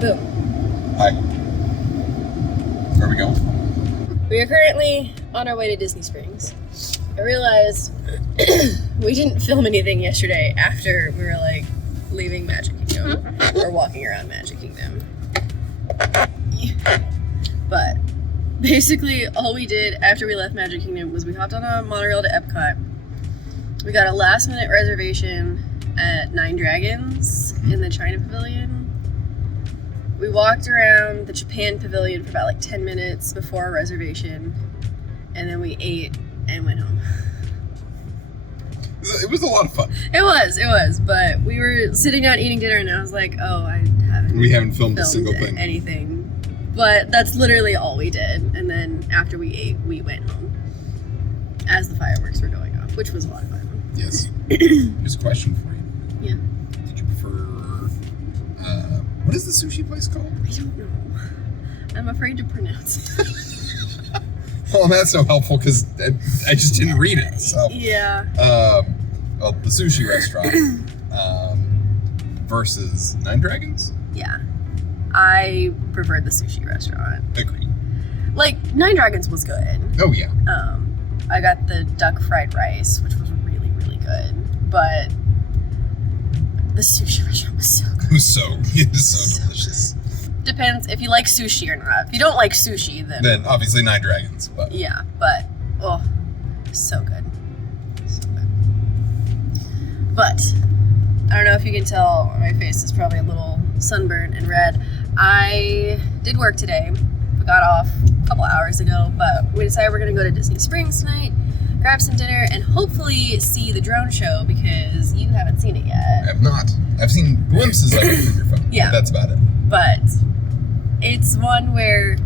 Boom. Hi. Where are we going? We are currently on our way to Disney Springs. I realized we didn't film anything yesterday after we were like leaving Magic Kingdom or walking around Magic Kingdom. But basically all we did after we left Magic Kingdom was we hopped on a monorail to Epcot. We got a last minute reservation at Nine Dragons in the China Pavilion. We walked around the Japan Pavilion for about like 10 minutes before our reservation, and then we ate and went home. It was a lot of fun. It was, but we were sitting down eating dinner and I was like, oh, we haven't filmed a single thing. Anything. But that's literally all we did. And then after we ate, we went home as the fireworks were going off, which was a lot of fun. Yes. Here's a question for you. Yeah. Did you prefer, what is the sushi place called? I don't know. I'm afraid to pronounce it. Well, that's no helpful because I just didn't read it. So. Yeah. Well, the sushi restaurant versus Nine Dragons? Yeah. I preferred the sushi restaurant. Agreed. Like, Nine Dragons was good. Oh, yeah. I got the duck fried rice, which was really, really good. But the sushi restaurant was so good. It was so delicious. Depends if you like sushi or not. If you don't like sushi, then obviously Nine Dragons. But yeah, but so good. So good. But I don't know if you can tell, my face is probably a little sunburned and red. I did work today. We got off a couple hours ago, but we decided we're gonna go to Disney Springs tonight, grab some dinner, and hopefully see the drone show because you haven't seen it yet. I have not. I've seen glimpses of it from your phone. Yeah. But that's about it. But it's one where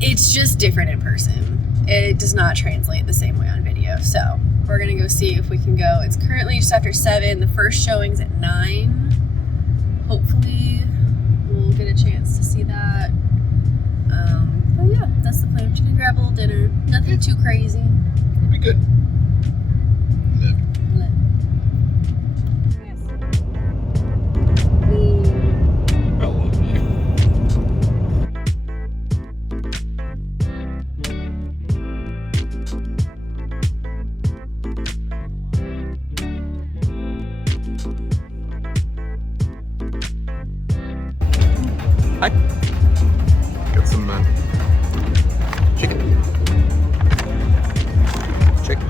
it's just different in person. It does not translate the same way on video. So we're gonna go see if we can go. It's currently just after 7. The first showing's at 9. Hopefully we'll get a chance to see that. But yeah, that's the plan. Just gonna grab a little dinner. Nothing too crazy. It'll be good. Live. I love you. Hi. Got some chicken. Chicken.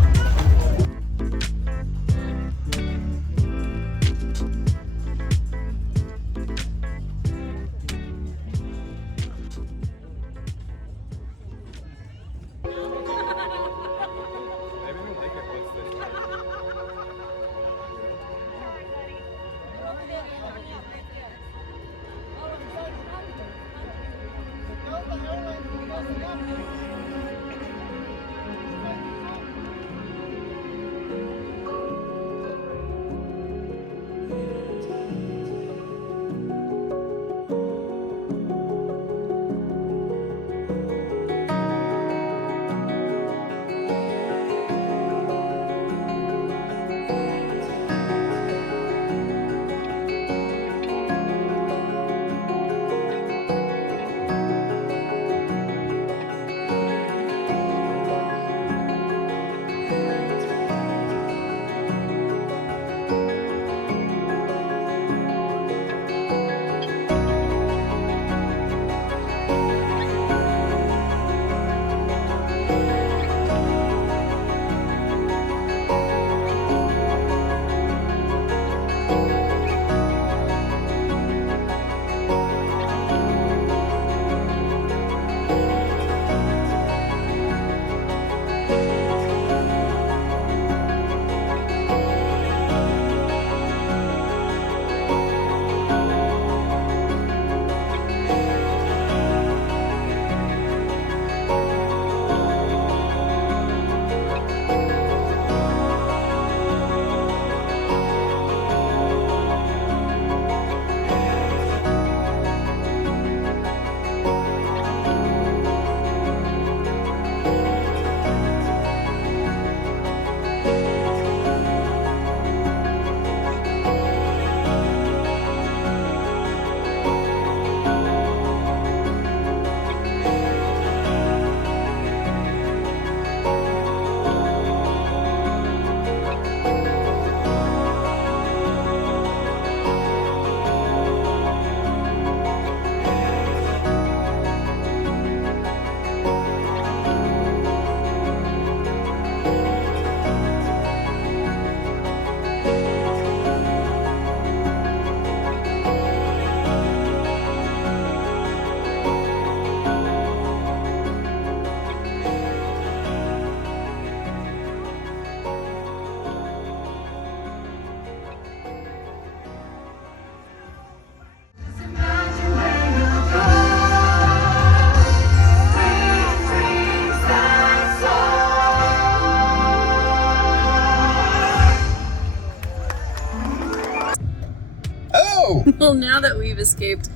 Well, now that we've escaped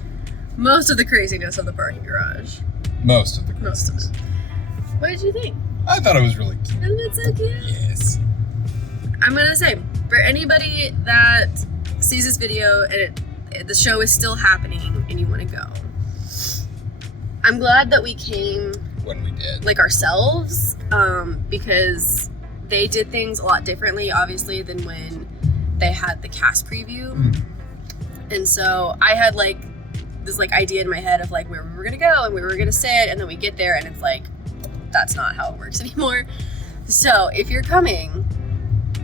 most of the craziness of the parking garage. Most of the Most of it. What did you think? I thought it was really cute. Isn't it so cute? Yes. I'm gonna say, for anybody that sees this video and the show is still happening and you want to go, I'm glad that we came When we did. like ourselves, because they did things a lot differently, obviously, than when they had the cast preview. And so I had like this like idea in my head of like where we were gonna go and where we were gonna sit, and then we get there and it's like that's not how it works anymore. So if you're coming,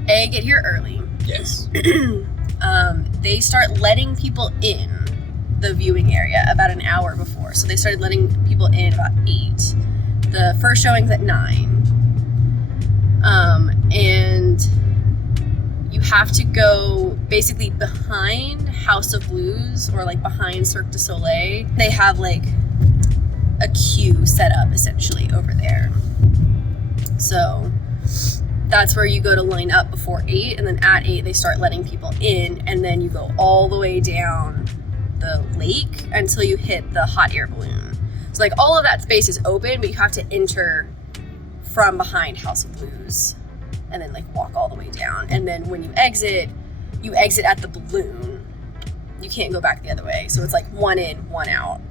get here early. Yes. They start letting people in the viewing area about an hour before. So they started letting people in about 8. The first showing's at 9. And you have to go basically behind House of Blues or like behind Cirque du Soleil. They have like a queue set up essentially over there. So that's where you go to line up before 8, and then at 8 they start letting people in, and then you go all the way down the lake until you hit the hot air balloon. So like all of that space is open, but you have to enter from behind House of Blues and then like walk all the way down. And then when you exit at the balloon. You can't go back the other way. So it's like 1 in, 1 out,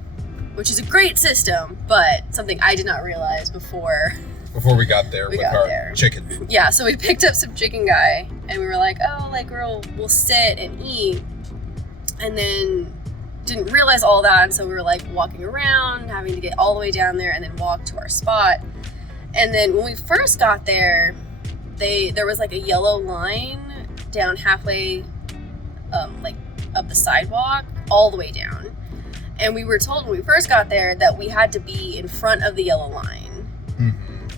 which is a great system, but something I did not realize before we got there with our chicken. Yeah, so we picked up some chicken guy and we were like, oh, like we'll sit and eat, and then didn't realize all that, and so we were like walking around, having to get all the way down there and then walk to our spot. And then when we first got there, there was like a yellow line down halfway like up the sidewalk all the way down, and we were told when we first got there that we had to be in front of the yellow line.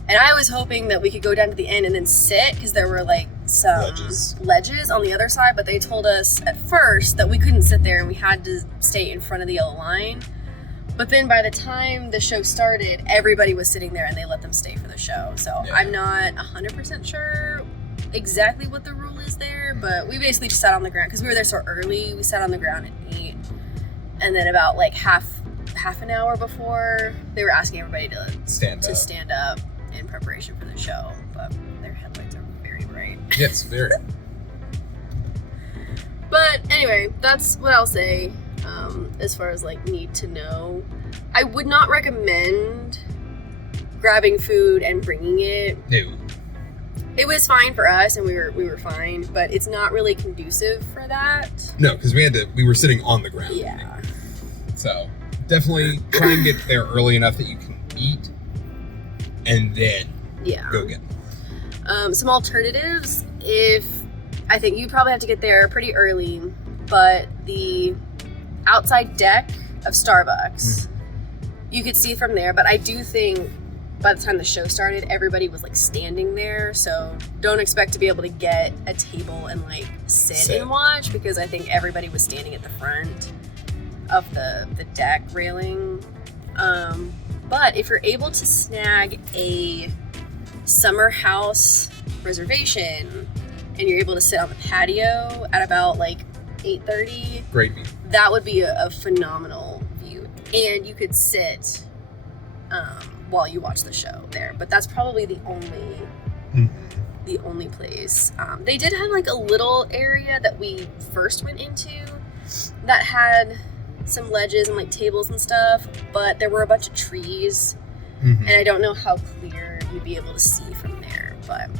And I was hoping that we could go down to the end and then sit, because there were like some ledges on the other side, but they told us at first that we couldn't sit there and we had to stay in front of the yellow line. But then by the time the show started, everybody was sitting there and they let them stay for the show. So yeah. I'm not 100% sure exactly what the rule is there, but we basically just sat on the ground because we were there so early. We sat on the ground and ate, and then about like half an hour before, they were asking everybody to stand up in preparation for the show, but their headlights are very bright. Yes, very. But anyway, that's what I'll say as far as like need to know. I would not recommend grabbing food and bringing it. No. It was fine for us and we were fine, but it's not really conducive for that. No, because we were sitting on the ground. Yeah. So definitely try and get there early enough that you can eat and then go get them. Some alternatives, I think you probably have to get there pretty early, but the outside deck of Starbucks, you could see from there, but I do think by the time the show started, everybody was like standing there, so don't expect to be able to get a table and like sit and watch, because I think everybody was standing at the front of the deck railing. But if you're able to snag a summer house reservation and you're able to sit on the patio at about like 8:30, great view. That would be a phenomenal view, and you could sit while you watch the show there. But that's probably the only place. They did have like a little area that we first went into that had some ledges and like tables and stuff, but there were a bunch of trees, and I don't know how clear you'd be able to see from there. But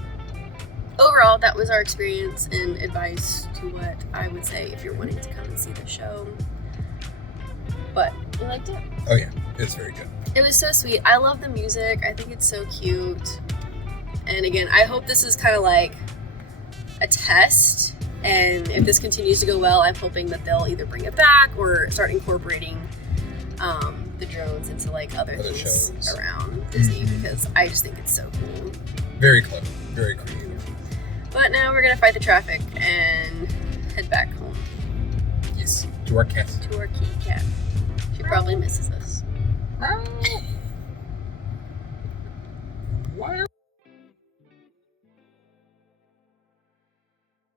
overall, that was our experience and advice to what I would say if you're wanting to come and see the show. But we liked it. Oh yeah, it's very good. It was so sweet. I love the music. I think it's so cute. And again, I hope this is kind of like a test. And if this continues to go well, I'm hoping that they'll either bring it back or start incorporating the drones into like other things shows around Disney, because I just think it's so cool. Very clever, very creative. But now we're gonna fight the traffic and head back home. Yes, to our cat. To our kitty cat. She probably misses us.